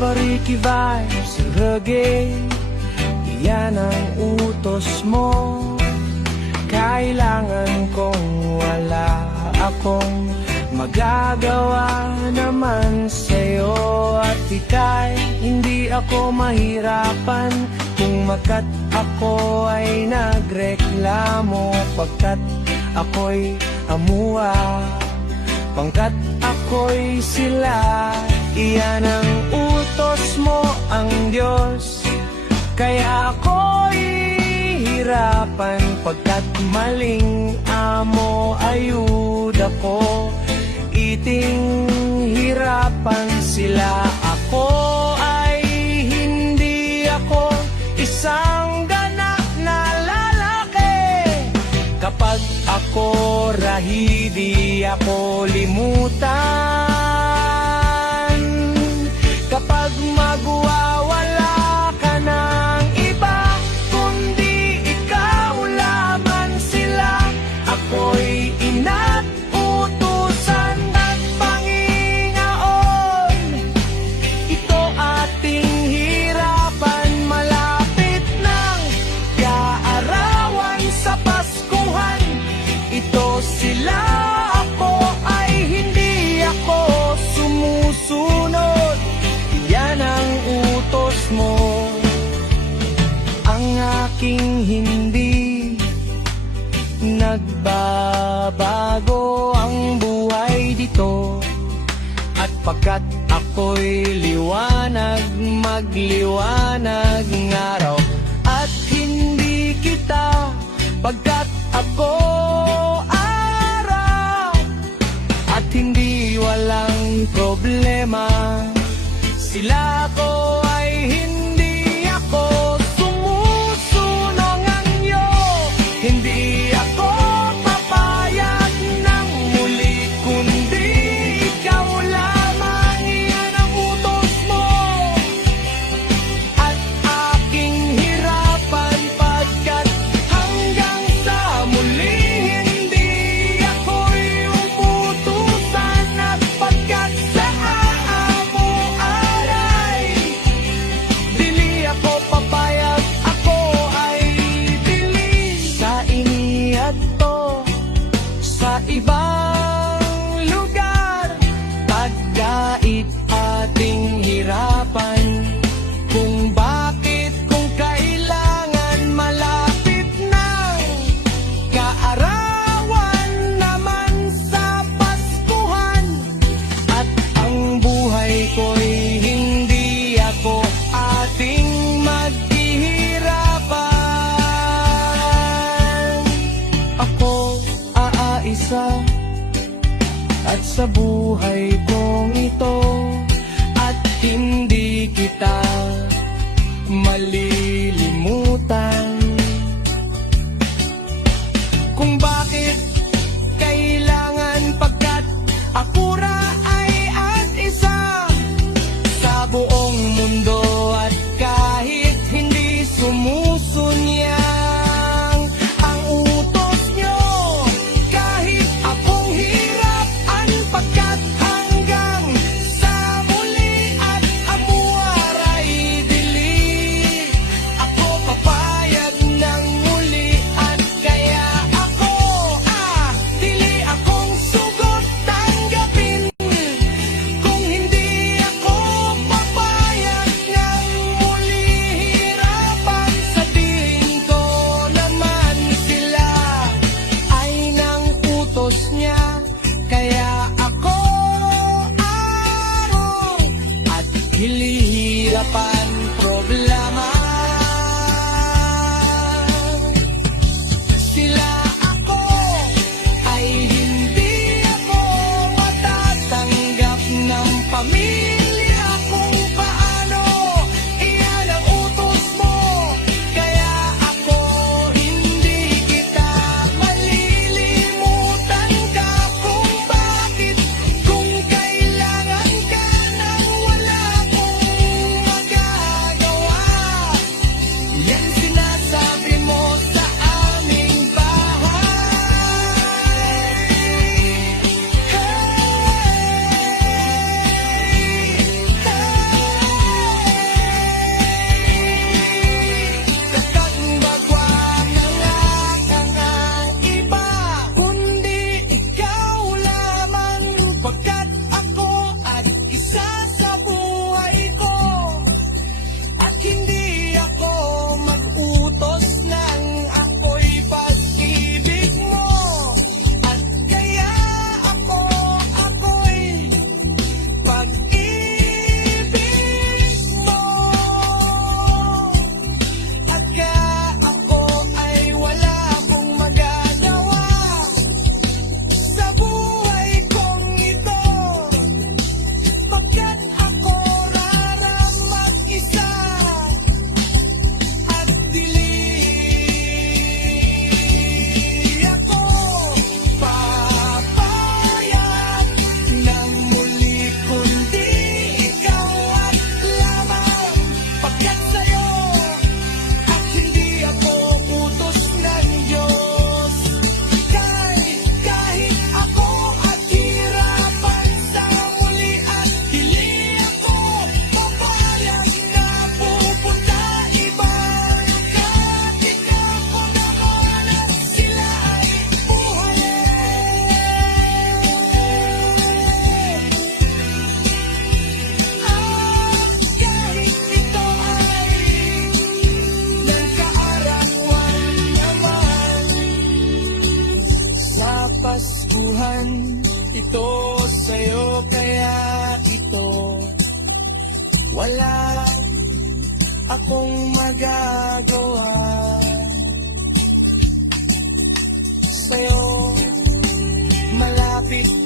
Bariki vibes, reggae, yan ang utos mo. Kailangan kong wala akong magagawa naman sa'yo. At ika'y hindi ako mahirapan kung makat ako ay nagreklamo. Pagkat ako'y amuwa, pangkat ako'y sila. Iyan ang utos mo, ang Diyos. Kaya ako'y hirapan pagkat maling amo ayuda ko. Iting hirapan sila. Ako ay hindi ako isang ganap na lalaki. Kapag ako rahi, di ako limutan. Kapag magwawala ka ng iba, kundi ikaw lamang sila. Ako'y ina't utusan at Panginoon. Ito ating hirapan, malapit ng kaarawan sa Paskuhan. Ito sila, ako ay hindi ako sumusunod. Yan ang utos mo. Ang aking hindi nagbabago ang buhay dito. At pagkat ako'y liwanag, magliwanag ng araw. At hindi kita, pagkat ako araw. At hindi walang problema. Sila ko ay hindi ako sumusunonganyo. Hindi ako papayag ng muli, kundi ikaw lamang. Iyan ang utos mo. At aking hirapan pagkat hanggang sa muli hindi ako'y umutusan. At pagkat sa ibang lugar, pagkait ating hirapan. Kung bakit, kung kailangan, malapit ng kaarawan naman sa Paskuhan. At ang buhay ko'y hindi ako ating maghihirapan. Ako isa at sa buhay kong ito, at hindi kita malilimutan. Kung bakit kailangan, pagkat ako ay at isa sa buong mundo. At kahit hindi sumusunyang ang utos nyo, kahit akong hirapan pagkat hanggang sa muli at amuaray dili, ako papayag ng muli. At kaya ako dili akong sugot tanggapin kung hindi ako papayag ng muli. Hirapan, sabihin ko naman sila ay nang utos niya. Kaya ako araw at hilihirapan problema. Sila ako ay hindi ako matatanggap ng pamilya kung paano. Iyan ang utos mo. Kaya ako hindi kita malilimutan. Ka kung bakit, kung kailangan ka nang wala akong magagawa. Wala akong magagawa sa'yo. Malapit